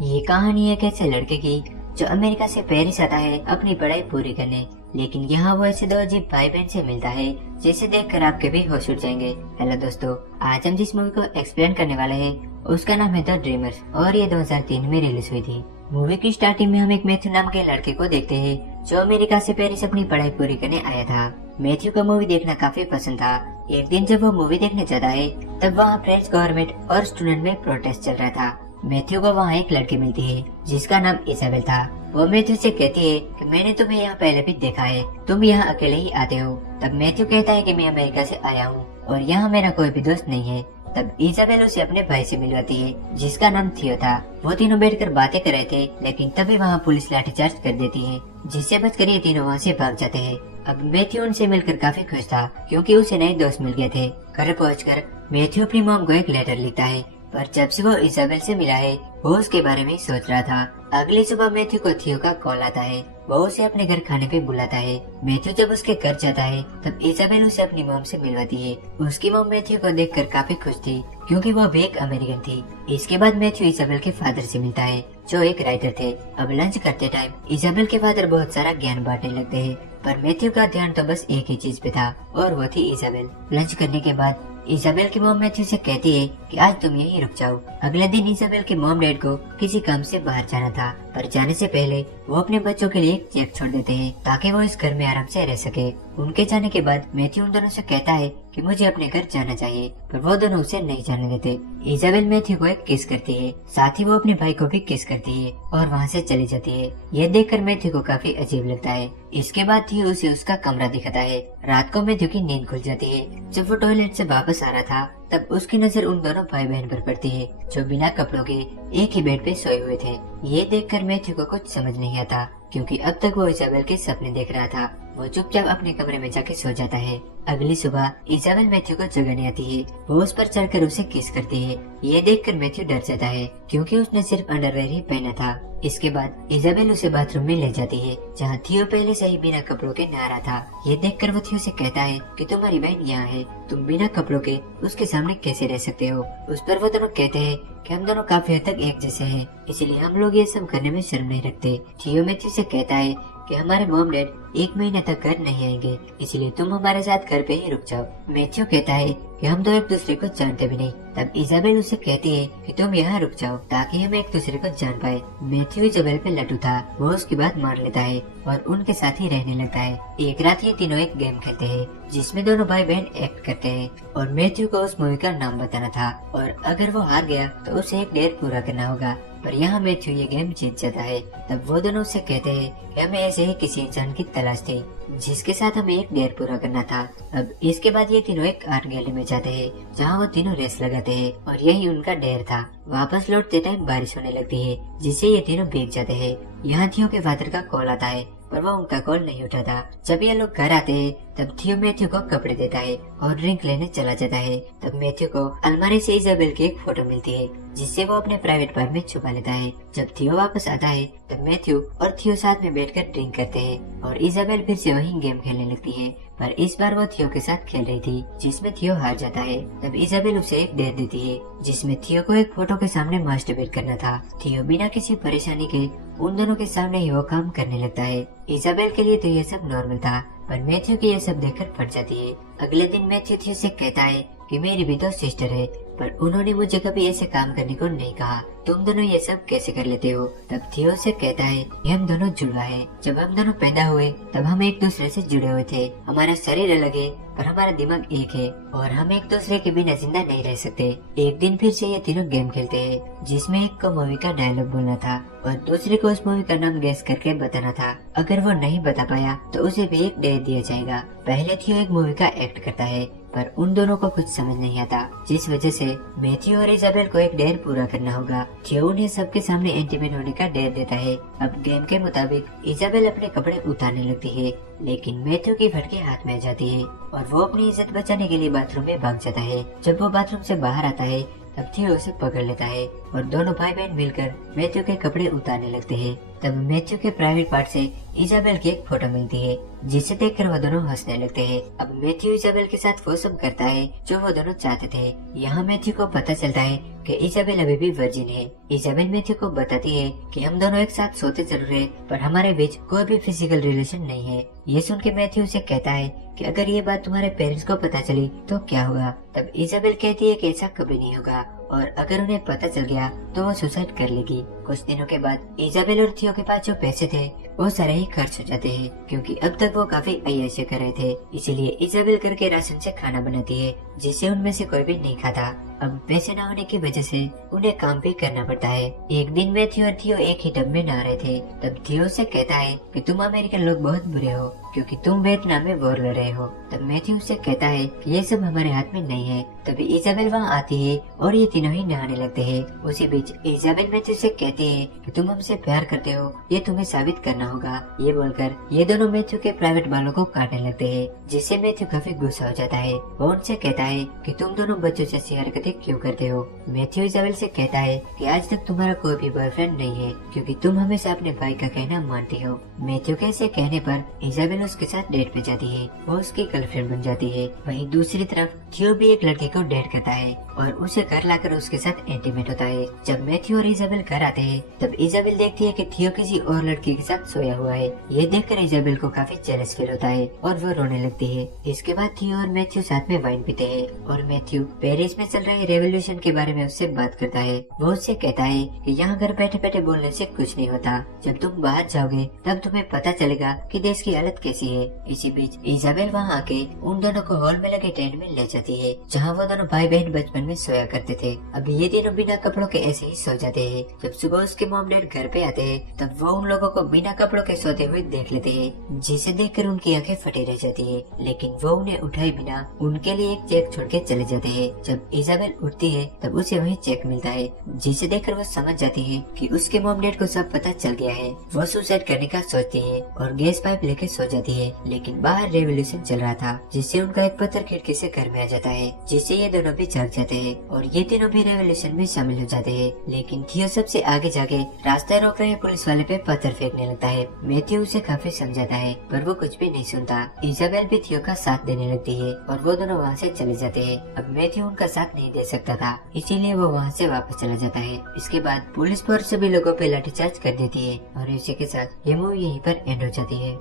ये कहानी एक ऐसे लड़के की जो अमेरिका से पेरिस आता है अपनी पढ़ाई पूरी करने, लेकिन यहाँ वो ऐसे दो अजीब भाई बहन से मिलता है जिसे देखकर आपके भी होश उड़ जाएंगे। हेलो दोस्तों, आज हम जिस मूवी को एक्सप्लेन करने वाले हैं उसका नाम है द ड्रीमर्स और ये 2003 में रिलीज हुई थी। मूवी की स्टार्टिंग में हम एक मैथ्यू नाम के लड़के को देखते हैं जो अमेरिका से पेरिस अपनी पढ़ाई पूरी करने आया था। मैथ्यू को मूवी देखना काफी पसंद था। एक दिन जब वो मूवी देखने जाता है तब वहाँ फ्रेंच गवर्नमेंट और स्टूडेंट में प्रोटेस्ट चल रहा था। मैथ्यू को वहाँ एक लड़की मिलती है जिसका नाम इजाबेल था। वो मैथ्यू से कहती है कि मैंने तुम्हें यहाँ पहले भी देखा है, तुम यहाँ अकेले ही आते हो। तब मैथ्यू कहता है कि मैं अमेरिका से आया हूँ और यहाँ मेरा कोई भी दोस्त नहीं है। तब इजाबेल उसे अपने भाई से मिलवाती है जिसका नाम थियो था। वो तीनों बैठकर बातें कर रहे थे, लेकिन तभी वहाँ पुलिस लाठीचार्ज कर देती है, जिससे बचकर ये तीनों वहाँ से भाग जाते हैं। अब मैथ्यू उनसे मिलकर काफी खुश था क्योंकि उसे नए दोस्त मिल गए थे। घर पहुंचकर मैथ्यू अपनी मॉम को एक लेटर लिखता है, पर जब से वो इजाबेल से मिला है वो उसके बारे में सोच रहा था। अगली सुबह मैथ्यू को थियो का कॉल आता है। वो उसे अपने घर खाने पे बुलाता है। मैथ्यू जब उसके घर जाता है तब इजाबेल उसे अपनी मॉम से मिलवाती है। उसकी मॉम मैथ्यू को देखकर काफी खुश थी क्योंकि वो भी एक अमेरिकन थी। इसके बाद मैथ्यू इजाबेल के फादर से मिलता है जो एक राइटर थे। अब लंच करते टाइम इजाबेल के फादर बहुत सारा ज्ञान बांटने लगते हैं, पर मैथ्यू का ध्यान तो बस एक ही चीज पे था और वो थी इजाबेल। लंच करने के बाद इजाबेल की मॉम मैथ्यू से कहती है कि आज तुम यहीं रुक जाओ। अगले दिन इजाबेल के मॉम डैड को किसी काम से बाहर जाना था, पर जाने से पहले वो अपने बच्चों के लिए एक चेक छोड़ देते हैं ताकि वो इस घर में आराम से रह सके। उनके जाने के बाद मैथ्यू उन दोनों से कहता है कि मुझे अपने घर जाना चाहिए, पर वो दोनों उसे नहीं जाने देते। इजाबेल मैथ्यू को एक किस करती है, साथ ही वो अपने भाई को भी किस करती है और वहाँ से चली जाती है। ये देखकर मैथ्यू को काफी अजीब लगता है। इसके बाद थियो उसे उसका कमरा दिखाता है। रात को मैथ्यू की नींद खुल जाती है। जब वो टॉयलेट से वापस आ रहा था तब उसकी नजर उन दोनों भाई बहन पर पड़ती है जो बिना कपड़ों के एक ही बेड पे सोए हुए थे। ये देखकर मैथ्यू को कुछ समझ नहीं आता क्योंकि अब तक वो इजाबेल के सपने देख रहा था। वो चुपचाप अपने कमरे में जाके सो जाता है। अगली सुबह इजाबेल मैथ्यू को जगाने आती है। वो उस पर चढ़कर उसे किस करती है। ये देखकर मैथ्यू डर जाता है क्योंकि उसने सिर्फ अंडरवेयर ही पहना था। इसके बाद इजाबेल उसे बाथरूम में ले जाती है जहाँ थियो पहले से ही बिना कपड़ों के नहा रहा था। ये देखकर वो थियो से कहता है कि तुम्हारी बहन यहाँ है, तुम बिना कपड़ों के उसके सामने कैसे रह सकते हो। उस पर वो दोनों कहते हैं कि हम दोनों काफी हद तक एक जैसे हैं, इसलिए हम लोग ये सब करने में शर्म नहीं रखते। थियो मैथ्यू से कहता है कि हमारे मॉम डैड एक महीने तक घर नहीं आएंगे, इसलिए तुम हमारे साथ घर पे ही रुक जाओ। मैथ्यू कहता है कि हम तो एक दूसरे को जानते भी नहीं। तब इजाबेल उसे कहती है कि तुम यहाँ रुक जाओ ताकि हम एक दूसरे को जान पाए। मैथ्यू इजाबेल पे लटू था, वो उसकी बात मान लेता है और उनके साथ ही रहने लगता है। एक रात ये तीनों एक गेम खेलते हैं जिसमें दोनों भाई बहन एक्ट करते हैं और मैथ्यू को उस मूवी का नाम बताना था और अगर वो हार गया तो उसे एक डेट पूरा करना होगा। पर यहाँ मैथ्यू ये गेम जीत जाता है। तब वो दोनों उससे कहते हैं कि हमें ऐसे ही किसी इंसान की तलाश थी जिसके साथ हमें एक डेट पूरा करना था। अब इसके बाद ये तीनों एक आर्ट गैलरी में जाते हैं जहाँ वो तीनों रेस लगाते हैं और यही उनका डेर था। वापस लौटते टाइम बारिश होने लगती है जिससे ये तीनों भीग जाते हैं। यहाँ थियो के फादर का कॉल आता है पर वो उनका कॉल नहीं उठाता। जब ये लोग घर आते हैं तब थियो मैथ्यू को कपड़े देता है और ड्रिंक लेने चला जाता है। तब मैथ्यू को अलमारी से इजाबेल की एक फोटो मिलती है जिससे वो अपने प्राइवेट पार्ट में छुपा लेता है। जब थियो वापस आता है तब मैथ्यू और थियो साथ में बैठकर ड्रिंक करते हैं और इजाबेल फिर से वही गेम खेलने लगती है, पर इस बार वो थियो के साथ खेल रही थी जिसमें थियो हार जाता है। तब इजाबेल उसे एक डेट देती है जिसमें थियो को एक फोटो के सामने मास्टरबेट करना था। थियो बिना किसी परेशानी के उन दोनों के सामने ही वो काम करने लगता है। इजाबेल के लिए तो ये सब नॉर्मल था, पर मैथ्यू की ये सब देखकर फट जाती है। अगले दिन मैथ्यू थियो से कहता है कि मेरी भी तो सिस्टर है, पर उन्होंने मुझे कभी ऐसे काम करने को नहीं कहा, तुम दोनों ये सब कैसे कर लेते हो। तब थियो से कहता है कि हम दोनों जुड़वा है, जब हम दोनों पैदा हुए तब हम एक दूसरे से जुड़े हुए थे। हमारा शरीर अलग है पर हमारा दिमाग एक है और हम एक दूसरे के बिना जिंदा नहीं रह सकते। एक दिन फिर से ये तीनों गेम खेलते हैं जिसमें एक को मूवी का डायलॉग बोलना था और दूसरे को उस मूवी का नाम गेस करके बताना था। अगर वो नहीं बता पाया तो उसे भी एक डेट दिया जाएगा। पहले थियो एक मूवी का एक्ट करता है पर उन दोनों को कुछ समझ नहीं आता, जिस वजह से मैथ्यू और इजाबेल को एक डेयर पूरा करना होगा। थियो उन्हें सबके सामने इंटीमेट होने का डेयर देता है। अब गेम के मुताबिक इजाबेल अपने कपड़े उतारने लगती है, लेकिन मैथ्यू की फटके हाथ में आ जाती है और वो अपनी इज्जत बचाने के लिए बाथरूम में भाग जाता है। जब वो बाथरूम से बाहर आता है तब थियो उसे पकड़ लेता है और दोनों भाई बहन मिलकर मैथ्यू के कपड़े उतारने लगते हैं। तब मैथ्यू के प्राइवेट पार्ट से इजाबेल की एक फोटो मिलती है, जिसे देखकर वो दोनों हंसने लगते हैं। अब मैथ्यू इजाबेल के साथ वो सब करता है जो वो दोनों चाहते थे। यहाँ मैथ्यू को पता चलता है कि इजाबेल अभी भी वर्जिन है। इजाबेल मैथ्यू को बताती है कि हम दोनों एक साथ सोते जरूर है, पर हमारे बीच कोई भी फिजिकल रिलेशन नहीं है। ये सुन के मैथ्यू उसे कहता है कि अगर ये बात तुम्हारे पेरेंट्स को पता चली तो क्या होगा। तब इजाबेल कहती है कि ऐसा कभी नहीं होगा, और अगर उन्हें पता चल गया तो वो सुसाइड कर लेगी। कुछ दिनों के बाद इजाबेल और थियो के पास जो पैसे थे वो सारे ही खर्च हो जाते हैं, क्योंकि अब तक वो काफी अय्याशी कर रहे थे। इसीलिए इजाबेल घर के राशन से खाना बनाती है, जिसे उनमें से कोई भी नहीं खाता। अब पैसे न होने की वजह से उन्हें काम भी करना पड़ता है। एक दिन मैथ्यू और थियो एक ही टब में नहा रहे थे। तब थियो से कहता है कि तुम अमेरिकन लोग बहुत बुरे हो, क्योंकि तुम वियतनाम में वॉर लड़ रहे हो। तब मैथ्यू से कहता है कि ये सब हमारे हाथ में नहीं है। तभी इजाबेल वहाँ आती है और ये तीनों ही नहाने लगते हैं। उसी बीच इजाबेल मैथ्यू से कहती है कि तुम हमसे प्यार करते हो, ये तुम्हें साबित करना होगा। ये बोलकर ये दोनों मैथ्यू के प्राइवेट बालों को काटने लगते हैं, जिससे मैथ्यू काफी गुस्सा हो जाता है। वो उनसे कहता है कि तुम दोनों बच्चों जैसी हरकतें क्यों करते हो। मैथ्यू इजाबेल से कहता है कि आज तक तुम्हारा कोई भी बॉयफ्रेंड नहीं है, क्योंकि तुम हमेशा अपने भाई का कहना मानती हो। मैथ्यू के ऐसे कहने पर इजाबेल उसके साथ डेट पे जाती है, वो उसकी गर्लफ्रेंड बन जाती है। वहीं दूसरी तरफ थियो भी एक लड़के को डेट करता है और उसे घर लाकर उसके साथ इंटीमेट होता है। जब मैथ्यू और इजाबेल घर आते हैं तब इजाबेल देखती है कि थियो किसी और लड़की के साथ सोया हुआ है। ये देखकर इजाबेल को काफी जेलस फील होता है और वो रोने लगती है। इसके बाद थियो और मैथ्यू साथ में वाइन पीते हैं और मैथ्यू पेरिस में चल रहे रेवोल्यूशन के बारे में उससे बात करता है। वो उससे कहता है कि यहाँ घर बैठे बैठे बोलने से कुछ नहीं होता, जब तुम बाहर जाओगे तब तुम्हें पता चलेगा कि देश की हालत कैसी है। इसी बीच इजाबेल वहाँ आके उन दोनों को हॉल में लगे टेंट में ले जाती है, जहाँ वो दोनों भाई बहन बचपन में सोया करते थे। अब ये तीनों बिना कपड़ों के ऐसे ही सो जाते हैं। जब सुबह उसके मॉम डैड घर पे आते हैं तब वो उन लोगों को बिना कपड़ों के सोते हुए देख लेते हैं, जिसे देखकर उनकी आंखें फटी रह जाती है। लेकिन वो उन्हें उठाए बिना उनके लिए एक चेक छोड़ के चले जाते हैं। जब इजाबेल उठती है तब उसे वही चेक मिलता है, जिसे देखकर वो समझ जाती है कि उसके मॉम डैड को सब पता चल गया है। वो सुसाइड करने का सोचती है और गैस पाइप लेके सो जाती है। लेकिन बाहर रेवोल्यूशन चल रहा था, जिससे उनका एक पत्थर खिड़की से घर में आ जाता है, जिससे ये दोनों भी जाग जाते हैं और ये तीनों भी रेवोल्यूशन में शामिल हो जाते हैं। लेकिन थियो सबसे आगे जाके रास्ता रोक रहे पुलिस वाले पे पत्थर फेंकने लगता है। मैथ्यू उसे काफी समझाता है पर वो कुछ भी नहीं सुनता। इजाबेल भी थियो का साथ देने लगती है और वो दोनों वहाँ से चले जाते हैं। अब मैथ्यू उनका साथ नहीं दे सकता था, इसीलिए वो वहाँ से वापस चला जाता है। इसके बाद पुलिस पर सभी लोगों पे लाठीचार्ज कर देती है और इसी के साथ ये मूवी यहीं पर एंड हो जाती है।